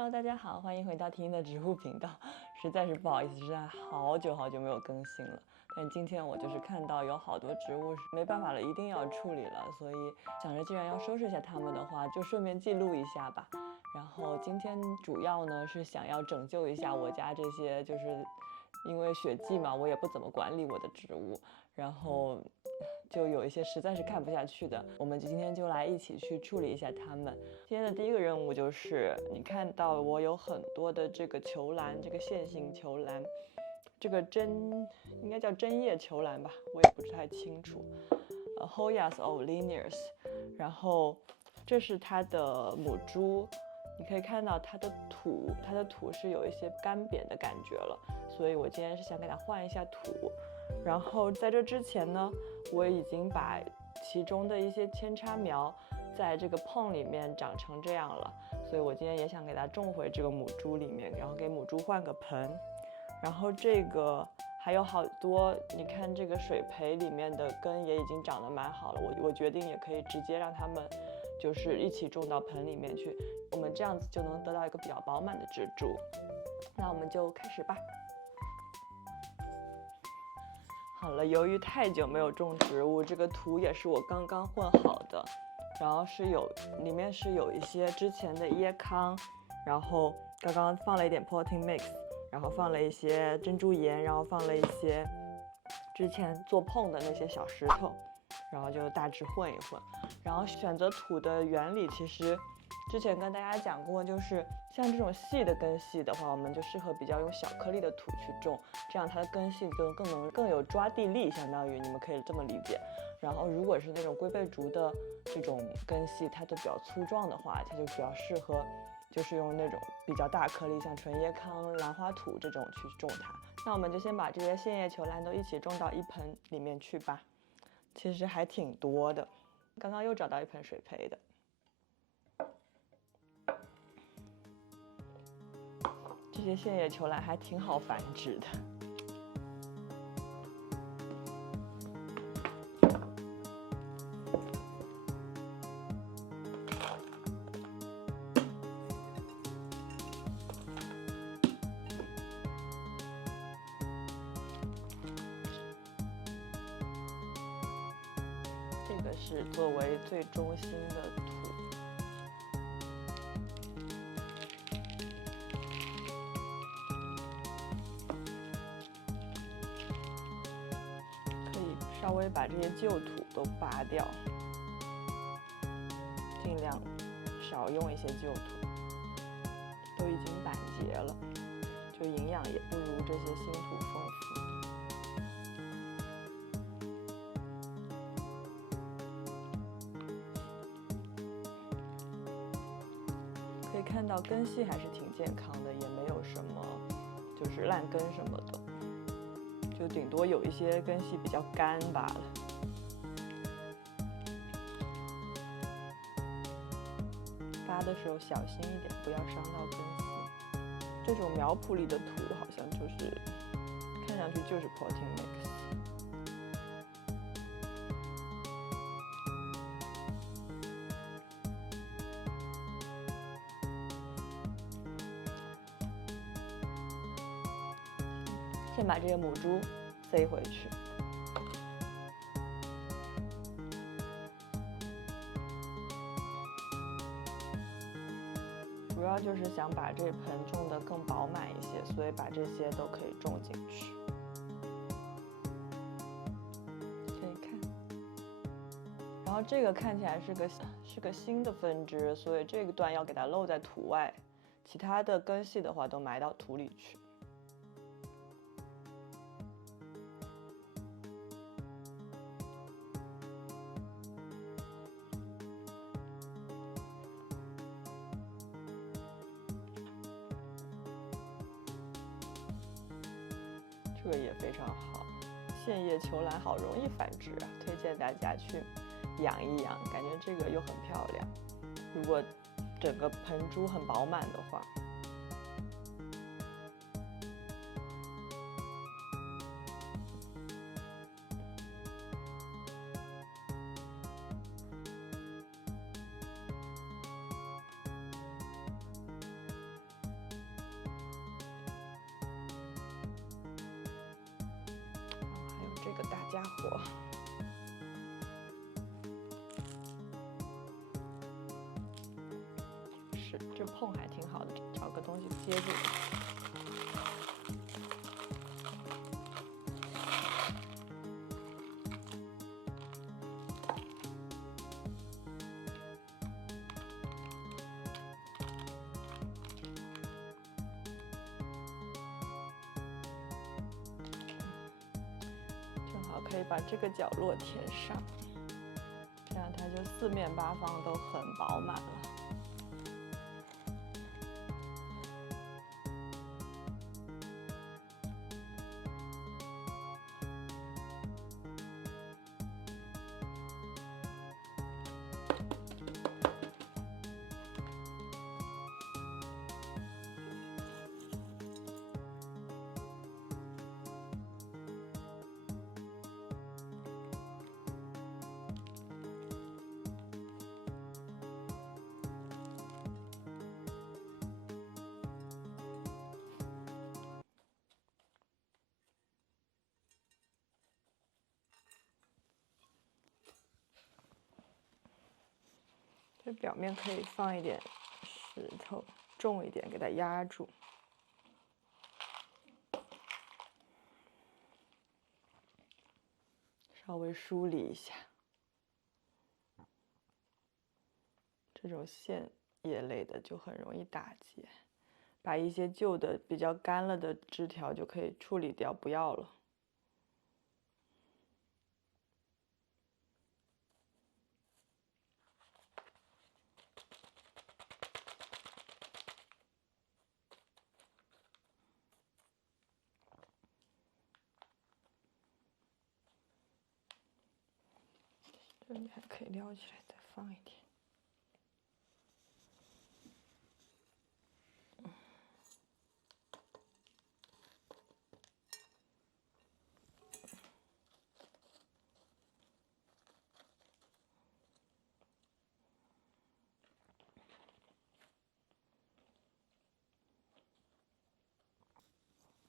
Hello，大家好，欢迎回到听的植物频道。实在是不好意思，实在好久没有更新了。但今天我就是看到有好多植物是没办法了，一定要处理了，所以想着既然要收拾一下它们的话，就顺便记录一下吧。然后今天主要呢是想要拯救一下我家这些，就是因为雪季嘛，我也不怎么管理我的植物，然后就有一些实在是看不下去的，我们今天就来一起去处理一下它们。今天的第一个任务就是，你看到我有很多的这个球兰，这个线性球兰，这个应该叫针叶球兰吧，我也不太清楚。Hoyas Olineus， 然后这是它的母株，你可以看到它的土是有一些干瘪的感觉了，所以我今天是想给它换一下土。然后在这之前呢，我已经把其中的一些扦插苗在这个棚里面长成这样了，所以我今天也想给它种回这个母株里面，然后给母株换个盆。然后这个还有好多，你看这个水培里面的根也已经长得蛮好了，我决定也可以直接让它们就是一起种到盆里面去，我们这样子就能得到一个比较饱满的植株。那我们就开始吧。好了，由于太久没有种植物，这个土也是我刚刚混好的，然后里面是有一些之前的椰糠，然后刚刚放了一点 potting mix， 然后放了一些珍珠岩，然后放了一些之前做碰的那些小石头，然后就大致混一混。然后选择土的原理其实之前跟大家讲过，就是像这种细的根系的话，我们就适合比较用小颗粒的土去种，这样它的根系就更有抓地力，相当于你们可以这么理解。然后如果是那种龟背竹的这种根系，它都比较粗壮的话，它就比较适合就是用那种比较大颗粒，像纯椰糠、兰花土这种去种它。那我们就先把这些线叶球兰都一起种到一盆里面去吧，其实还挺多的。刚刚又找到一盆水培的。这些线叶球兰还挺好繁殖的。这个是作为最中心的土。稍微把这些旧土都拔掉，尽量少用一些旧土，都已经板结了，就营养也不如这些新土丰富。可以看到根系还是挺健康的，也没有什么就是烂根什么的。就顶多有一些根系比较干罢了。拔的时候小心一点，不要伤到根系。这种苗圃里的土好像就是看上去就是 potting mix。先把这些母株塞回去。主要就是想把这盆种得更饱满一些，所以把这些都可以种进去。可以看，然后这个看起来是个新的分支，所以这个段要给它露在土外，其他的根系的话都埋到土里去。这个也非常好，线叶球兰好容易繁殖啊，推荐大家去养一养，感觉这个又很漂亮。如果整个盆株很饱满的话，加火。是，这碰还挺好的，找个东西接住。可以把这个角落填上，这样它就四面八方都很饱满了。这表面可以放一点石头，重一点给它压住。稍微梳理一下。这种线叶类的就很容易打结，把一些旧的比较干了的枝条就可以处理掉，不要了。这里还可以撩起来，再放一点。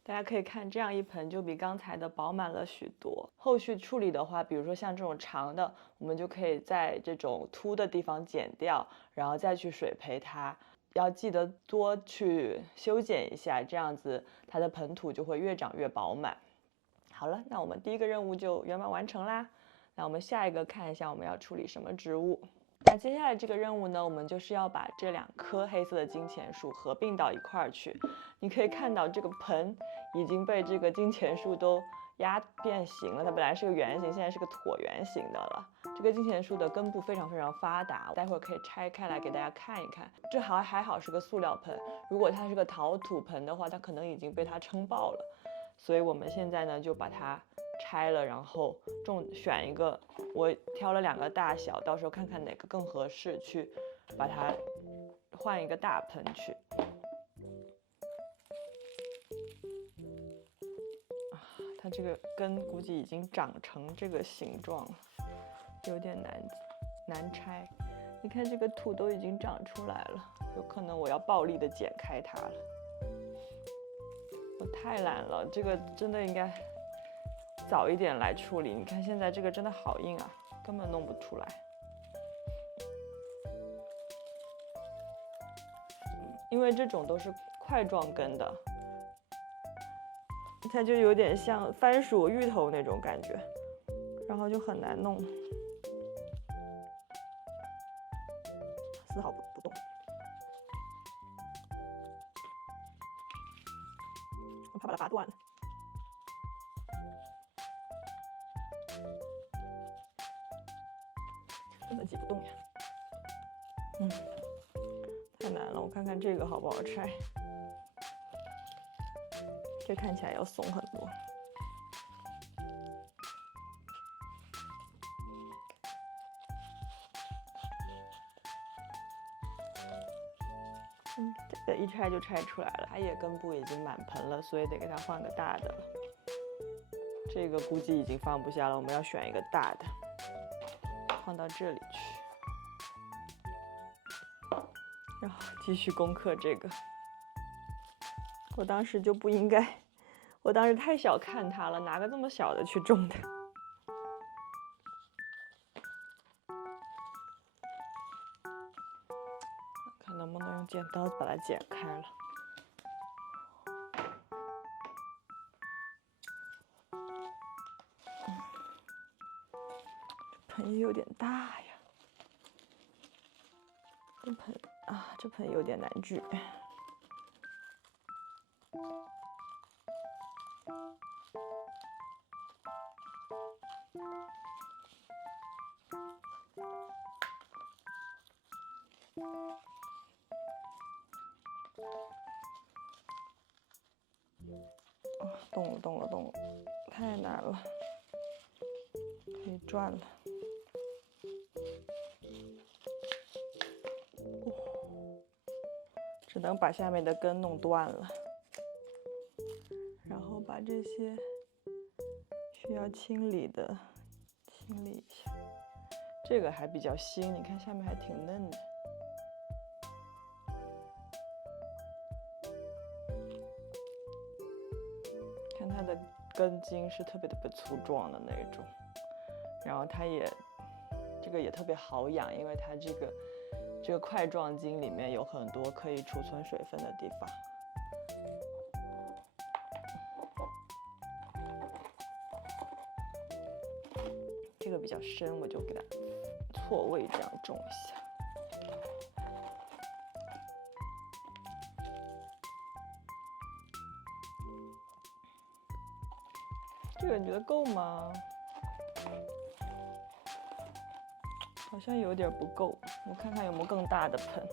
大家可以看，这样一盆就比刚才的饱满了许多。后续处理的话，比如说像这种长的，我们就可以在这种凸的地方剪掉，然后再去水培它。要记得多去修剪一下，这样子它的盆土就会越长越饱满。好了，那我们第一个任务就圆满完成啦。那我们下一个看一下我们要处理什么植物。那接下来这个任务呢，我们就是要把这2棵黑色的金钱树合并到一块儿去。你可以看到这个盆已经被这个金钱树都压变形了，它本来是个圆形，现在是个椭圆形的了。这个金钱树的根部非常发达，待会儿可以拆开来给大家看一看。这还好是个塑料盆，如果它是个陶土盆的话，它可能已经被它撑爆了。所以我们现在呢就把它拆了，然后选一个，我挑了2个大小，到时候看看哪个更合适，去把它换一个大盆去。它这个根估计已经长成这个形状了，有点难拆。你看这个土都已经长出来了，有可能我要暴力的剪开它了。我太懒了，这个真的应该早一点来处理。你看现在这个真的好硬啊，根本弄不出来。因为这种都是块状根的，它就有点像番薯、芋头那种感觉，然后就很难弄，丝毫不动。我怕把它拔断了。根本挤不动呀。太难了，我看看这个好不好拆。这看起来要松很多。这个一拆就拆出来了。它也根部已经满盆了，所以得给它换个大的了。这个估计已经放不下了，我们要选一个大的，放到这里去。然后继续攻克这个。我当时就不应该，我当时太小看它了，拿个这么小的去种的。用剪刀把它剪开了。这盆也有点大呀，这盆有点难锯。动了，太难了，可以转了。只能把下面的根弄断了，然后把这些需要清理的清理一下。这个还比较新，你看下面还挺嫩的。看它的根茎是特别粗壮的那种，然后它也这个也特别好养，因为它这个块状茎里面有很多可以储存水分的地方。这个比较深，我就给它错位这样种一下。这个你觉得够吗？好像有点不够，我看看有没有更大的盆。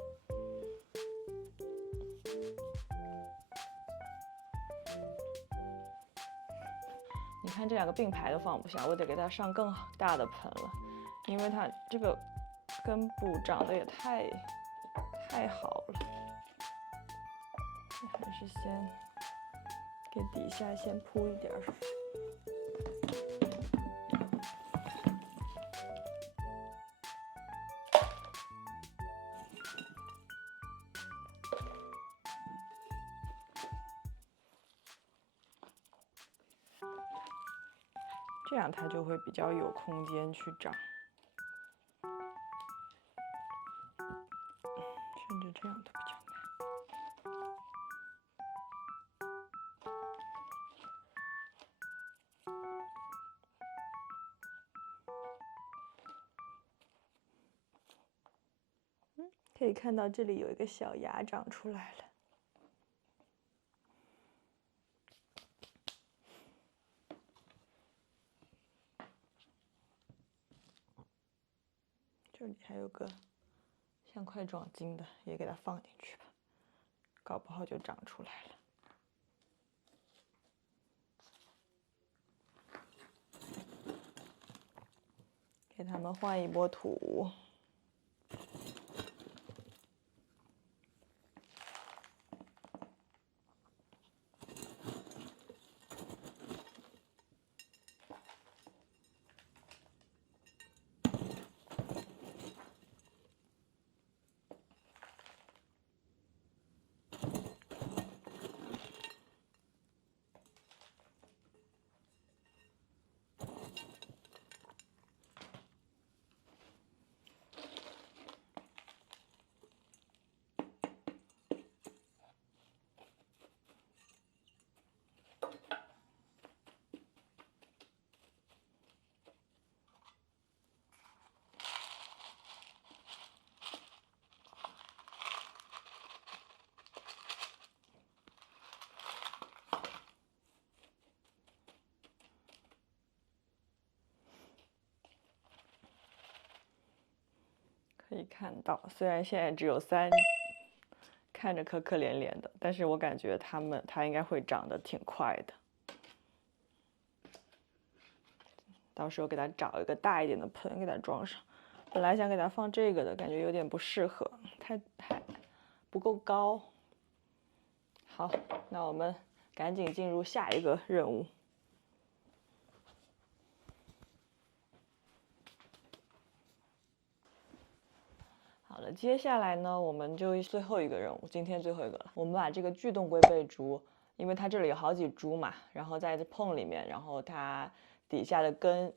你看这两个并排都放不下，我得给它上更大的盆了，因为它这个根部长得也太好了。还是先给底下先铺一点水。这样它就会比较有空间去长，甚至这样都比较难。可以看到这里有一个小芽长出来了。这里还有个像块状茎的，也给它放进去吧，搞不好就长出来了。给它们换一波土。可以看到，虽然现在只有3，看着可怜怜的，但是我感觉它应该会长得挺快的。到时候给它找一个大一点的盆给它装上。本来想给它放这个的，感觉有点不适合，太不够高。好，那我们赶紧进入下一个任务。好了，接下来呢，我们就最后一个任务，今天最后一个了。我们把这个巨洞龟背竹，因为它这里有好几株嘛，然后在碰里面，然后它底下根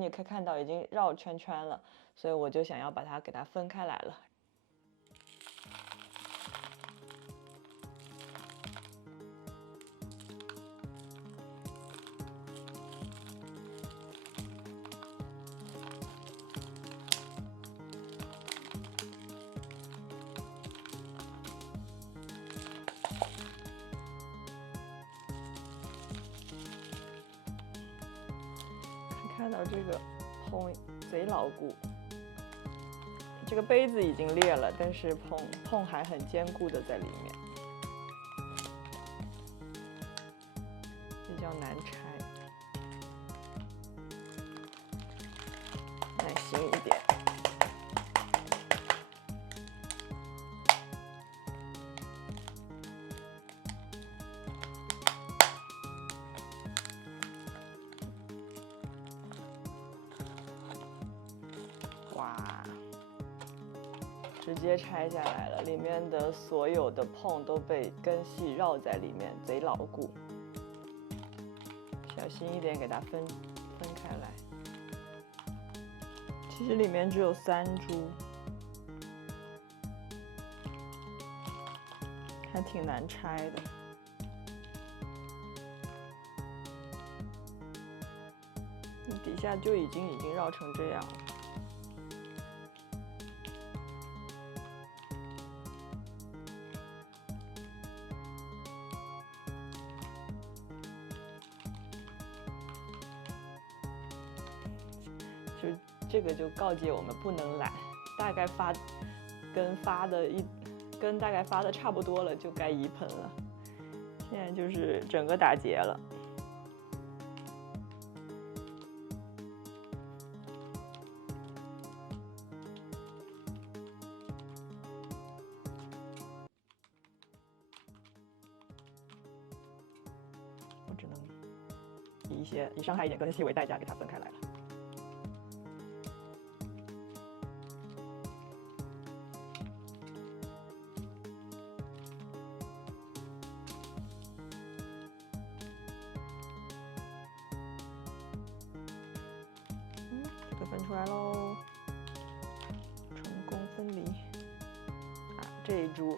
你可以看到已经绕圈圈了，所以我就想要把它给它分开来了。到这个碰贼牢固。这个杯子已经裂了，但是碰还很坚固的在里面，比较难拆，耐心一点。哇！直接拆下来了，里面的所有的碰都被根系绕在里面，贼牢固。小心一点，给它分开来。其实里面只有3株，还挺难拆的。底下就已经绕成这样了。就这个就告诫我们不能懒，大概根大概发的差不多了，就该移盆了。现在就是整个打结了。我只能以伤害一点根系为代价给它分开来了。这个分出来喽，成功分离。这一株，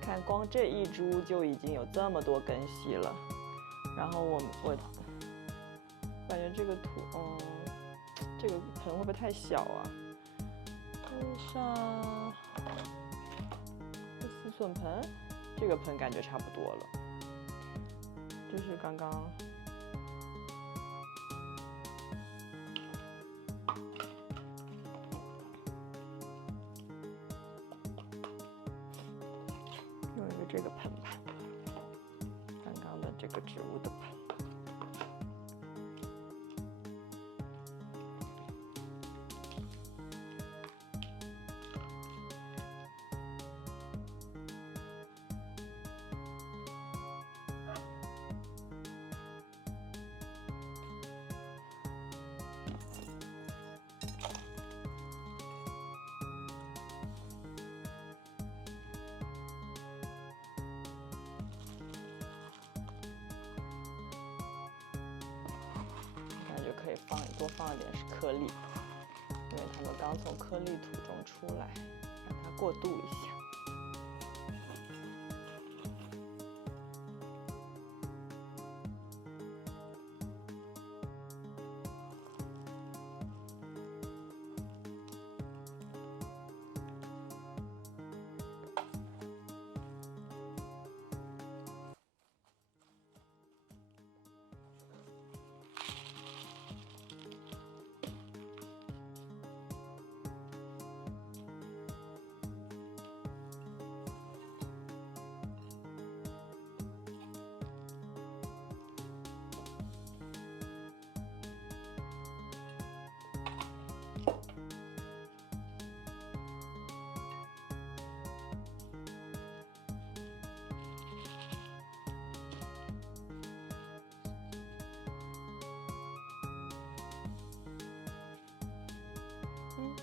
看光这一株就已经有这么多根系了。然后我感觉这个这个盆会不会太小啊？上4寸盆，这个盆感觉差不多了。这是刚刚用一个这个盆吧，刚刚的这个植物的盆。就可以多放一点颗粒，因为它们刚从颗粒土中出来，让它过渡一下。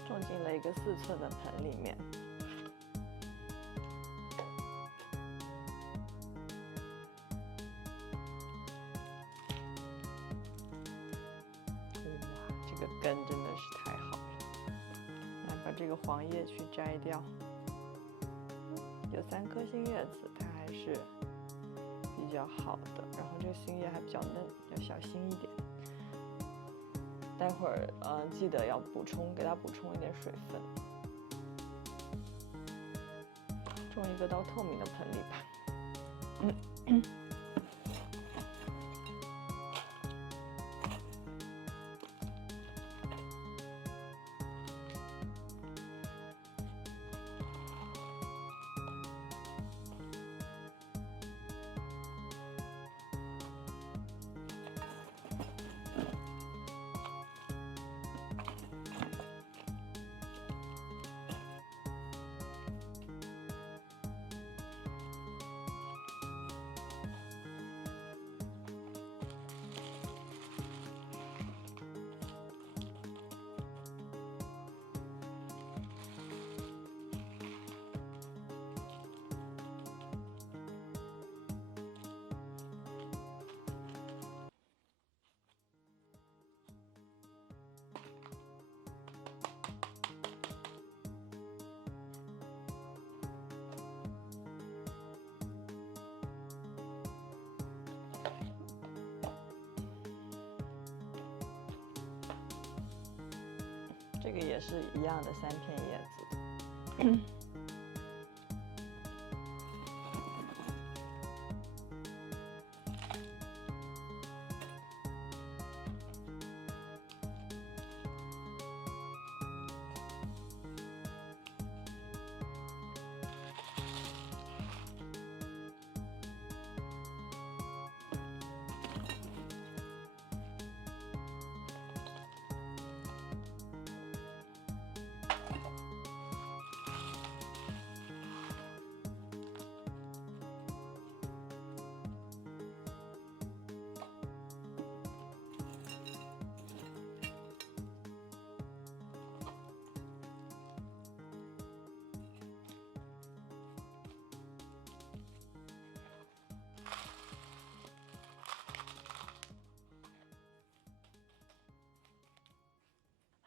种进了一个4寸的盆里面。哇，这个根真的是太好了！来把这个黄叶去摘掉。有3颗新叶子，它还是比较好的。然后这个新叶还比较嫩，要小心一点。待会儿记得要给它补充一点水分。种一个到透明的盆里吧。这个也是一样的3片叶子。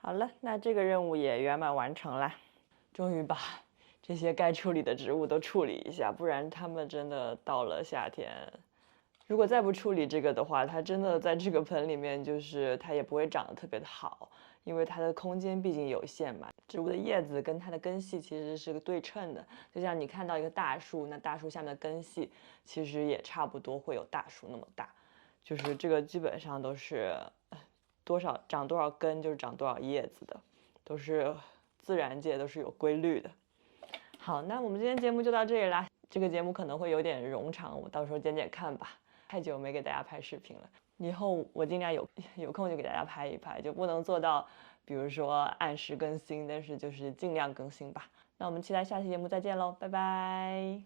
好了，那这个任务也圆满完成了，终于把这些该处理的植物都处理一下，不然它们真的到了夏天，如果再不处理这个的话，它真的在这个盆里面就是它也不会长得特别的好，因为它的空间毕竟有限嘛。植物的叶子跟它的根系其实是个对称的，就像你看到一个大树，那大树下面的根系其实也差不多会有大树那么大，就是这个基本上都是长多少根就是长多少叶子的，都是自然界都是有规律的。好，那我们今天节目就到这里啦。这个节目可能会有点冗长，我到时候剪剪看吧。太久没给大家拍视频了，以后我尽量有空就给大家拍一拍，就不能做到比如说按时更新，但是就是尽量更新吧。那我们期待下期节目再见喽，拜拜。